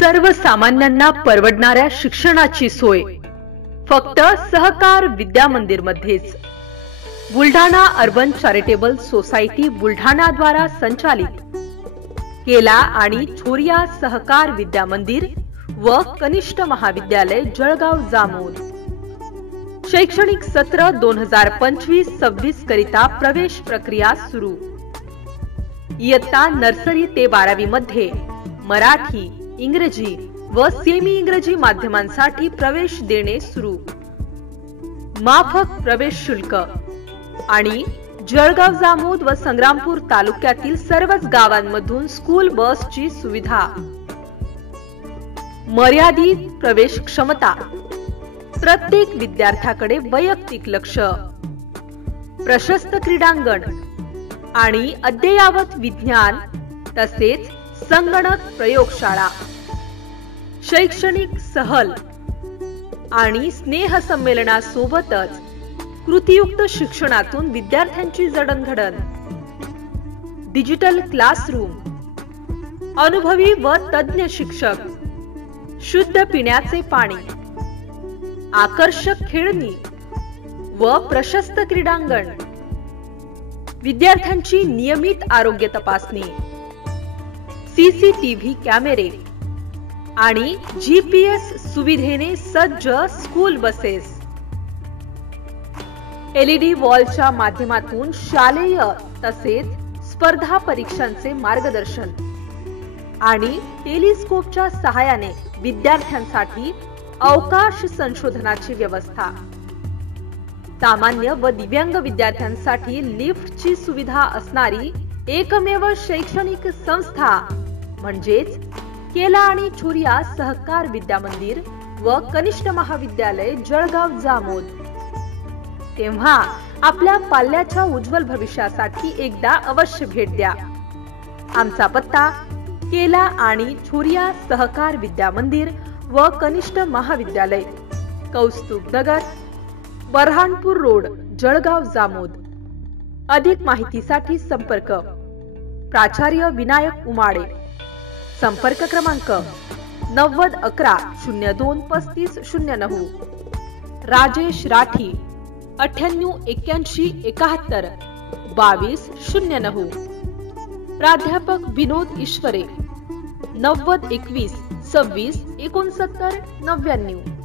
सर्वसामान्यांना परवडणाऱ्या शिक्षणाची सोय फक्त सहकार विद्या मंदिर मध्येच। Buldhana urban charitable society Buldhana द्वारा संचालित केला आणि छोरिया सहकार विद्या मंदिर व कनिष्ठ महाविद्यालय जळगाव जामोद शैक्षणिक सत्र 2025-26 करिता प्रवेश प्रक्रिया सुरू। इयत्ता नर्सरी ते 12वी मध्ये मराठी, इंग्रजी व सेमी इंग्रजी माध्यमांसाठी प्रवेश देणे सुरू। माफक प्रवेश शुल्क आणि जळगाव जामोद व संग्रामपूर तालुक्यातील सर्वच गावांमधून स्कूल बसची सुविधा। मर्यादित प्रवेश क्षमता, प्रत्येक विद्यार्थ्याकडे वैयक्तिक लक्ष, प्रशस्त क्रीडांगण आणि अद्ययावत विज्ञान तसेच संगणक प्रयोगशाळा, शैक्षणिक सहल आणि स्नेह संमेलनासोबतच कृतीयुक्त शिक्षणातून विद्यार्थ्यांची जडणघडण, डिजिटल क्लासरूम, अनुभवी व तज्ञ शिक्षक, शुद्ध पिण्याचे पाणी, आकर्षक खेळणी व प्रशस्त क्रीडांगण, विद्यार्थ्यांची नियमित आरोग्य तपासणी, सीसीटीव्ही कॅमेरे आणि जीपीएस सुविधेने सज्ज स्कूल बसेस, एलईडी वॉलच्या माध्यमातून शालेय तसेच स्पर्धा परीक्षांचे मार्गदर्शन आणि टेलिस्कोपच्या सहाय्याने विद्यार्थ्यांसाठी अवकाश संशोधनाची व्यवस्था। सामान्य व दिव्यांग विद्यार्थ्यांसाठी लिफ्टची सुविधा असणारी एकमेव शैक्षणिक संस्था म्हणजेच केला आणि छोरिया सहकार विद्या मंदिर व कनिष्ठ महाविद्यालय जळगाव जामोद। तेव्हा आपल्या पाल्याच्या उज्ज्वल भविष्यासाठी एकदा अवश्य भेट द्या। आमचा पत्ता केला आणि छोरिया सहकार विद्या मंदिर व कनिष्ठ महाविद्यालय, कौस्तुभ नगर, बऱ्हाणपूर रोड, जळगाव जामोद। अधिक माहितीसाठी संपर्क प्राचार्य विनायक उमाडे, संपर्क क्रमांक 90 11 02 35 09, राजेश राठी 98 81 71 22 09, प्राध्यापक विनोद ईश्वरे 90 21 26 69 99।